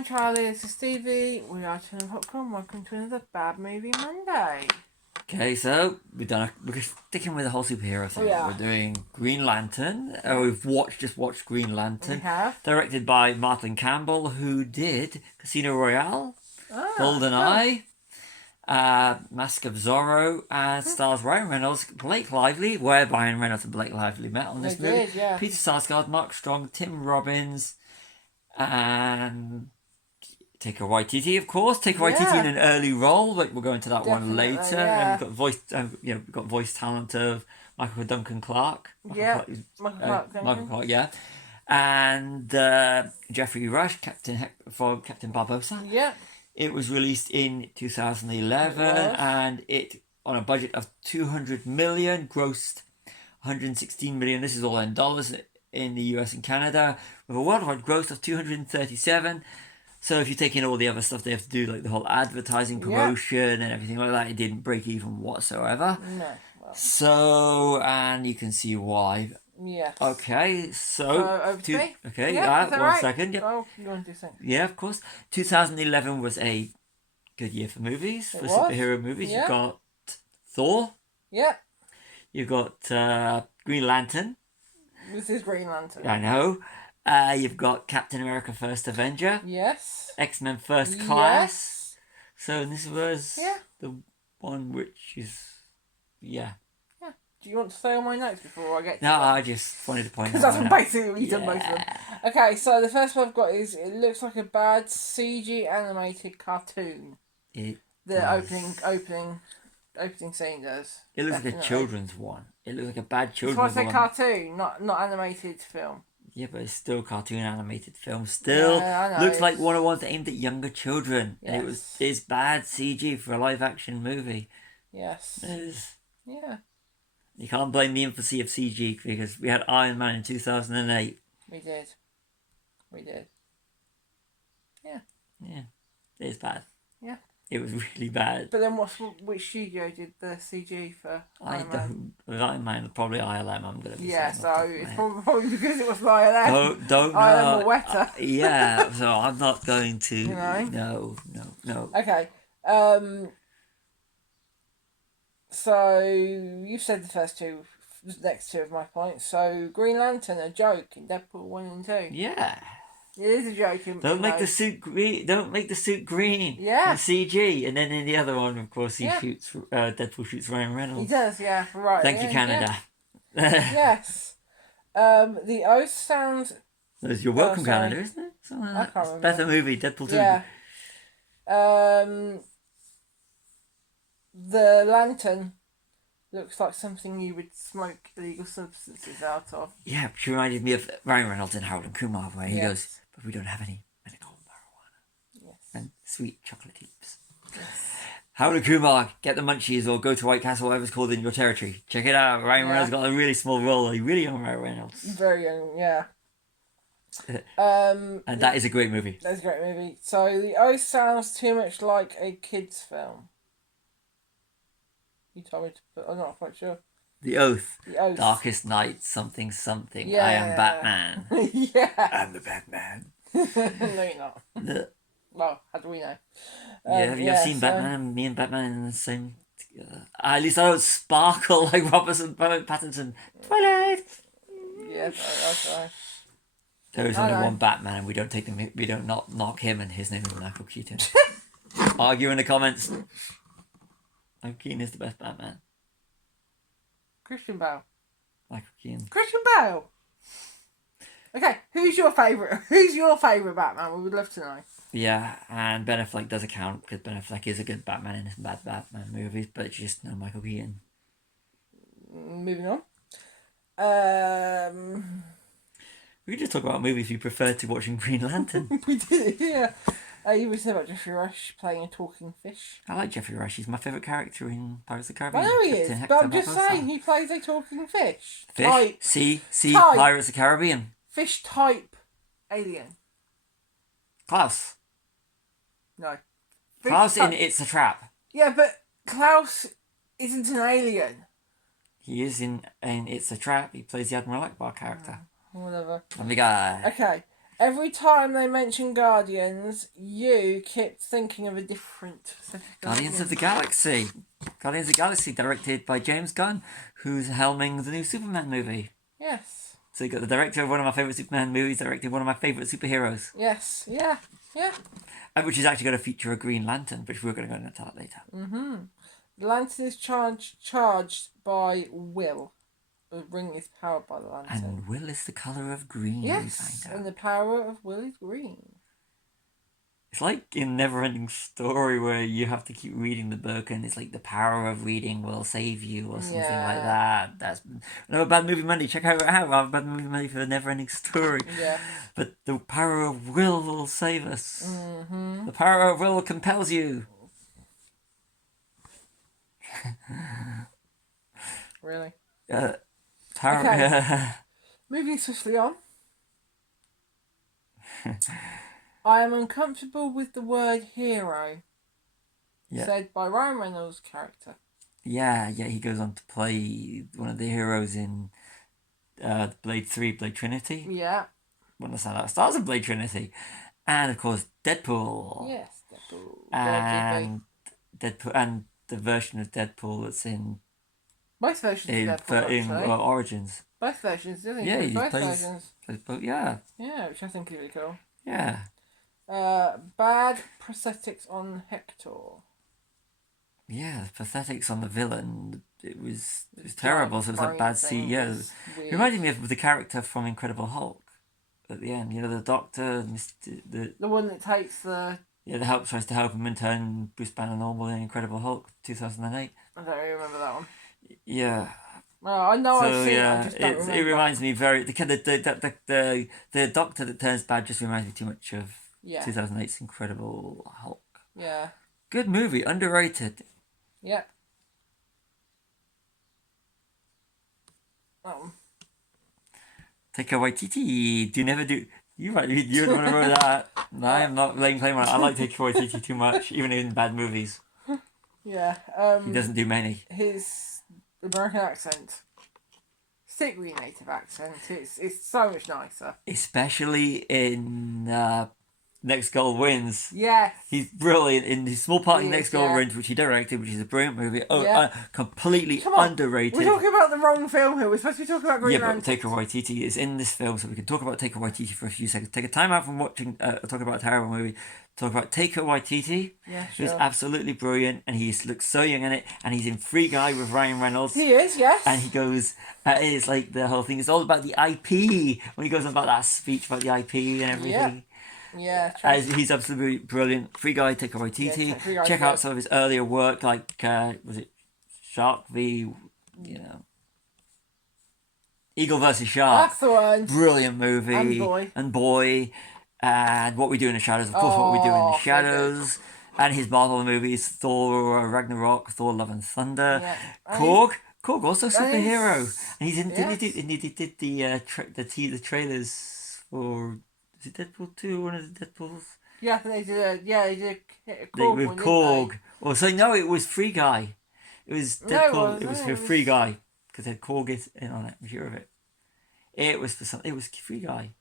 I'm Charlie, this is Stevie. We are Turning Popcorn. Welcome to another Bad Movie Monday. Okay, so we're sticking with the whole superhero thing. Yeah. We're doing Green Lantern. We've just watched Green Lantern. We have. Directed by Martin Campbell, who did Casino Royale, GoldenEye, Mask of Zorro, and stars Ryan Reynolds, Blake Lively, where Ryan Reynolds and Blake Lively met on this movie. Did, yeah. Peter Sarsgaard, Mark Strong, Tim Robbins, and Taika Waititi, of course. Taika Waititi in an early role, but we'll go into that one later. Yeah. And we've got voice talent of Michael Duncan Clark. Michael Clark, yeah. And Jeffrey Rush, for Captain Barbossa. Yeah. It was released in 2011, and it on a budget of 200 million, grossed 116 million. This is all in dollars in the US and Canada, with a worldwide gross of 237. So if you take in all the other stuff they have to do, like the whole advertising, promotion, and everything like that, it didn't break even whatsoever. No. Well. So, and you can see why. Yes. Okay, so... Okay, one right? second. Yep. Oh, you want to do something? Yeah, of course. 2011 was a good year for movies, superhero movies. Yeah. You've got Thor. Yeah. You've got Green Lantern. This is Green Lantern. I know. You've got Captain America First Avenger. Yes. X-Men First Class. Yes. So this was the one which is... Yeah. Do you want to say all my notes before I get to No, I just wanted to point out. Because that's basically what you've done most of them. Okay, so the first one I've got is, it looks like a bad CG animated cartoon. The opening scene does. It looks like a children's one. It looks like a bad children's one. That's why I say cartoon, not animated film. Yeah, but it's still cartoon animated film. Still looks like one of the ones aimed at younger children. Yes. And it's bad CG for a live action movie. Yes. Yeah. You can't blame the infancy of CG because we had Iron Man in 2008. We did. Yeah. Yeah. It's bad. Yeah. It was really bad. But then which studio did the CG for Iron Man? Iron Man, probably ILM, I'm going to be saying. So it's probably because it was ILM. Don't know. ILM or wetter. Yeah, so I'm not going to... You know? No. Okay. So you've said the next two of my points. So Green Lantern, a joke in Deadpool 1 and 2. Yeah. It is a joke. Don't make the suit green. Don't make the suit green. Yeah. In CG, and then in the other one, of course, shoots. Deadpool shoots Ryan Reynolds. He does, yeah. Right. Thank you, Canada. Yeah. Yes. The oath sounds. You're welcome, Canada, isn't it? I can't remember. Better movie, Deadpool 2. Yeah. The lantern looks like something you would smoke illegal substances out of. Yeah, she reminded me of Ryan Reynolds and Harold and Kumar, where he goes, but we don't have any medical marijuana. Yes. And sweet chocolate heaps. Yes. Harold and Kumar, get the munchies or go to White Castle, whatever's called in your territory. Check it out. Ryan Reynolds got a really small role. He's really young, Ryan Reynolds. Very young, yeah. And that is a great movie. That's a great movie. So the oath sounds too much like a kid's film. You told me to put... I'm not quite sure. The Oath. The Oath. Darkest Night, something. Yeah. I am Batman. Yeah. I'm the Batman. No, you're not. Well, how do we know? I've seen Batman. Me and Batman in the same... at least I don't sparkle like Robert Pattinson. Twilight! Yeah, that's right. There is only one Batman, and we don't not knock him, and his name is Michael Keaton. Argue in the comments. Michael Keaton is the best Batman. Christian Bale. Michael Keaton. Christian Bale. Okay, who's your favourite? Who's your favourite Batman? We would love to know. Yeah, and Ben Affleck does account because Ben Affleck is a good Batman in some bad Batman movies, but just no Michael Keaton. Moving on. We could just talk about movies we prefer to watching Green Lantern. We did, yeah. You were saying about Jeffrey Rush playing a talking fish. I like Jeffrey Rush. He's my favourite character in Pirates of the Caribbean. I know he is, but I'm just saying he plays a talking fish. Fish? Type. See? Type. Pirates of the Caribbean. Fish type alien. Klaus. No. Klaus in It's a Trap. Yeah, but Klaus isn't an alien. He is in It's a Trap. He plays the Admiral Akbar character. Whatever. Lovely guy. Okay. Every time they mention Guardians, you kept thinking of a different Guardians of the Galaxy. Guardians of the Galaxy, directed by James Gunn, who's helming the new Superman movie. Yes. So you got the director of one of my favourite Superman movies, directing one of my favourite superheroes. Yes. Yeah. Yeah. Which is actually going to feature a Green Lantern, which we're going to go into that later. Mm-hmm. The Lantern is charged by Will. The ring is powered by the Lantern. And Will is the colour of green, yes, we find out. And the power of Will is green. It's like in Neverending Story where you have to keep reading the book and it's like the power of reading will save you or something like that. That's no Bad Movie Monday. Check out our Bad Movie Monday for the Neverending Story. Yeah. But the power of will save us. Mm-hmm. The power of will compels you. Really? Okay. Moving swiftly on. I am uncomfortable with the word hero. Yeah. Said by Ryan Reynolds' character. Yeah, he goes on to play one of the heroes in Blade 3, Blade Trinity. Yeah. One of the stars of Blade Trinity. And of course, Deadpool. Yes, Deadpool. And Deadpool, and the version of Deadpool that's in both versions of Deadpool, in Origins. Both versions, didn't he? Yeah, he both plays versions. Both, yeah. Yeah, which I think is really cool. Yeah. Bad prosthetics on Hector. Yeah, the prosthetics on the villain. It was terrible. So it was like bad CGI. Yeah, it reminded me of the character from Incredible Hulk at the end. You know, the Doctor, the one that takes the tries to help him and turn Bruce Banner normal in Incredible Hulk 2008. I don't really remember that one. Yeah. Well, I know I've seen it. I just don't remember. It reminds me very the Doctor that turns bad just reminds me too much of 2008's Incredible Hulk. Yeah. Good movie, underrated. Yep. Taika Waititi. You want to remember that. No, I'm not laying claim on it. I like Taika Waititi too much, even in bad movies. Yeah. He doesn't do many. His American accent. Stick with your native accent. It's so much nicer. Especially in Next Goal Wins. Yes. He's brilliant in his small part in Next Goal Wins, which he directed, which is a brilliant movie. Completely underrated. We're talking about the wrong film here. We're supposed to be talking about Green Lantern. But Taika Waititi is in this film, so we can talk about Taika Waititi for a few seconds. Take a time out from watching, talk about a terrible movie. Talk about Taika Waititi. Yeah, sure. Who's absolutely brilliant, and he looks so young in it, and he's in Free Guy with Ryan Reynolds. He is, yes. And he goes, it's like the whole thing. It's all about the IP. When he goes on about that speech about the IP and everything. Yeah, he's absolutely brilliant. Free Guy, Taika Waititi. Yeah, check out some of his earlier work, like was it Shark v. Eagle vs Shark. That's the one. Brilliant movie. And Boy. And What We Do in the Shadows. Of course, What We Do in the Shadows. And his Marvel movies: Thor, Ragnarok, Thor: Love and Thunder. Yeah. Korg also superhero. And he's in. Yes. He did the trailers for. Is it Deadpool 2? One of the Deadpools? Yeah, I think they did a Korg with Korg. Well, so no, it was Free Guy. It was Deadpool. It was for Free Guy because it had Korg in on it. I'm sure of it. It was for some. It was Free Guy.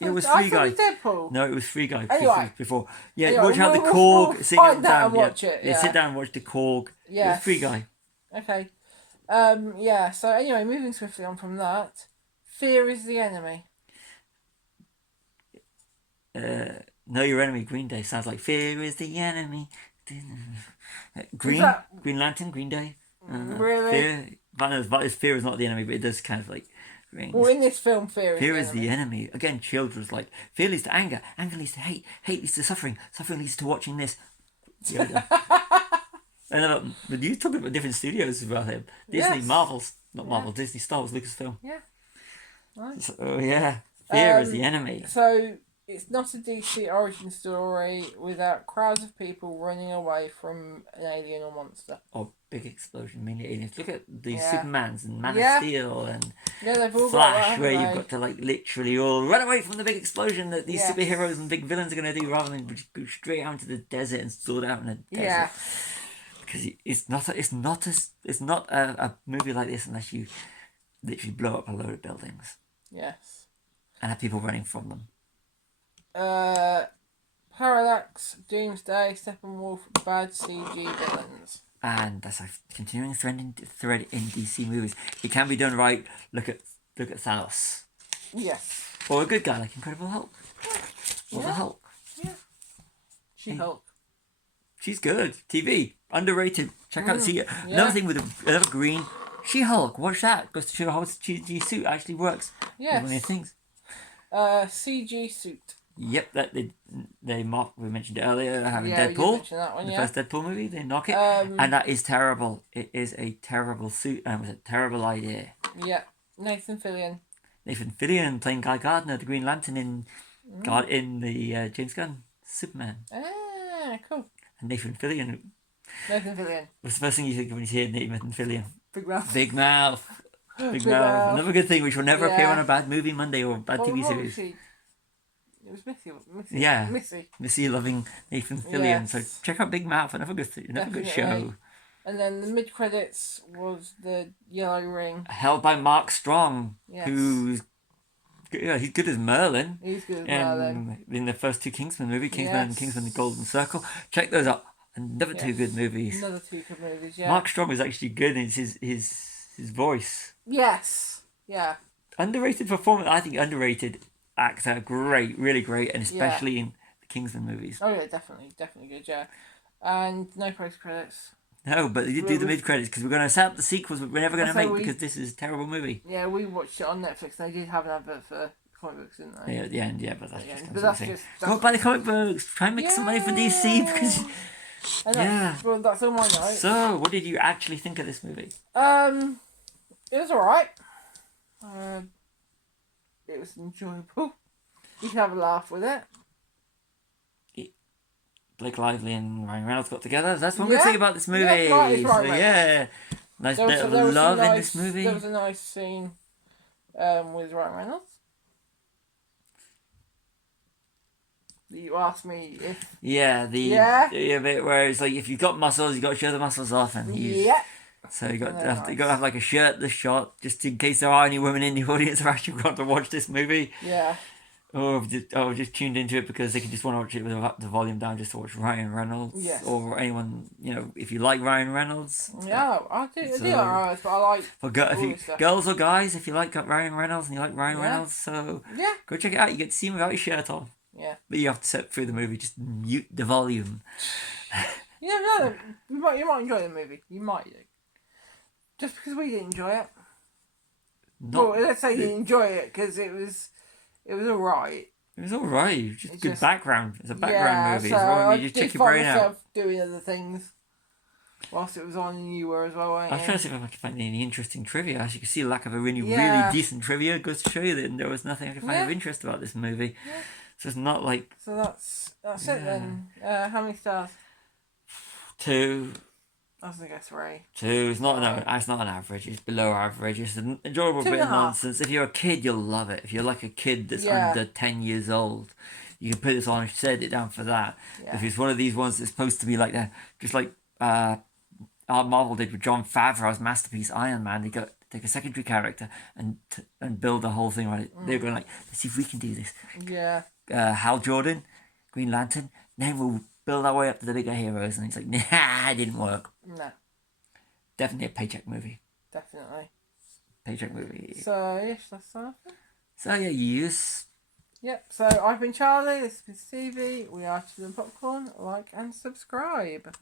It was Free Guy. Deadpool. No, it was Free Guy. Anyway, before. Watch out the Korg. Sit down and watch it. Yeah, sit down and watch the Korg. Yeah, it was Free Guy. Okay. So anyway, moving swiftly on from that, fear is the enemy. Know Your Enemy, Green Day sounds like fear is the enemy. Green Lantern, Green Day. Really? Fear is not the enemy, but it does kind of like ring. Well, in this film, fear is the enemy. Again, Children's like fear leads to anger, anger leads to hate, hate leads to suffering, suffering leads to watching this. And but you talking about different studios about him. Disney, Marvel's not Marvel, Disney, Star Wars, Lucasfilm. Yeah. Nice. Fear is the enemy. So it's not a DC origin story without crowds of people running away from an alien or monster. Or big explosion, mainly aliens. Look at the Supermans and Man of Steel and they've all Flash, got where you've got to like literally all run away from the big explosion that these superheroes and big villains are going to do, rather than just go straight out into the desert and sort out in the desert. Yeah. Because it's not a movie like this unless you literally blow up a load of buildings. Yes. And have people running from them. Parallax, Doomsday, Steppenwolf, bad CG villains. And that's a continuing thread in DC movies. It can be done right. Look at Thanos. Yes. Or a good guy like Incredible Hulk. Or the Yeah. Hulk. Yeah. She-Hulk. She's good. TV. Underrated. Check out see another thing with another green. She-Hulk. Watch that. Goes to show how CG suit actually works. Yes. One of the things. CG suit. Yep, that they mock. We mentioned earlier having Yeah, you Deadpool, mentioned that one, the yeah. first Deadpool movie. They knock it, and that is terrible. It is a terrible suit, and it was a terrible idea. Yeah, Nathan Fillion. Nathan Fillion playing Guy Gardner, the Green Lantern in the James Gunn Superman. Ah, cool. And Nathan Fillion. What's the first thing you think of when you hear Nathan Fillion? Big mouth. Big mouth. Big mouth. Another good thing which will never appear on a bad movie Monday or a bad TV series. It was Missy. Yeah. Missy loving Nathan Fillion. Yes. So check out Big Mouth. Another good show. And then the mid credits was the Yellow Ring. Held by Mark Strong, Yes. who's he's good as Merlin. He's good as Merlin. In the first two Kingsman movies, Kingsman and Kingsman: The Golden Circle. Check those out. Another two good movies. Another two good movies. Yeah. Mark Strong is actually good. And it's his voice. Yes. Yeah. Underrated performance. I think underrated actor. Great, really great, and especially in the Kingsman movies. Oh yeah, definitely good. Yeah. And no post credits. No, but they did do the mid credits because we're going to set up the sequels we're never going to make because this is a terrible movie. Yeah, we watched it on Netflix. They did have an advert for comic books, didn't they? Yeah, at the end, yeah, but that's just. Go buy the comic books. Try and make some money for DC because. Well, that's all my notes. So, what did you actually think of this movie? It was alright. It was enjoyable. You can have a laugh with it. Blake Lively and Ryan Reynolds got together. That's one good thing about this movie. Yeah, nice bit of love in this movie. There was a nice scene with Ryan Reynolds. You asked me if... the bit where it's like if you've got muscles, you've got to show the muscles off. And he's... So you got to have like a shirtless shot just in case there are any women in the audience who actually want to watch this movie. Yeah. Or just tuned into it because they can just want to watch it with the volume down just to watch Ryan Reynolds. Yes. Or anyone, if you like Ryan Reynolds. Yeah, I do like Ryan Reynolds, but I like girls or guys, if you like Ryan Reynolds and you like Ryan Reynolds, so go check it out. You get to see him without his shirt on. Yeah. But you have to sit through the movie, just mute the volume. No, you might enjoy the movie. You might do. Just because we didn't enjoy it. Let's say you didn't enjoy it because it was alright. It was alright. Just good background. It's a background movie. So you just check your brain out. Doing other things whilst it was on, and you were as well. I was trying to see if I could find any interesting trivia. As you can see, the lack of a really decent trivia goes to show you that there was nothing I could find of interest about this movie. Yeah. So it's not like. So that's it then. How many stars? 2. I was gonna go 3. 2. It's not an average. It's below average. It's an enjoyable bit of nonsense. If you're a kid, you'll love it. If you're like a kid that's under 10 years old, you can put this on and set it down for that. Yeah. If it's one of these ones that's supposed to be like that, just like Marvel did with Jon Favreau's masterpiece Iron Man, they got take a secondary character and build the whole thing on it. They're going like, let's see if we can do this. Yeah. Hal Jordan, Green Lantern. Then we'll build our way up to the bigger heroes, and he's like, nah, it didn't work. No. Definitely a paycheck movie. Definitely. Paycheck movie. So, yes, that's something. So, yeah, yes. Yep, so I've been Charlie, this has been Stevie. We are Chicken and Popcorn. Like and subscribe.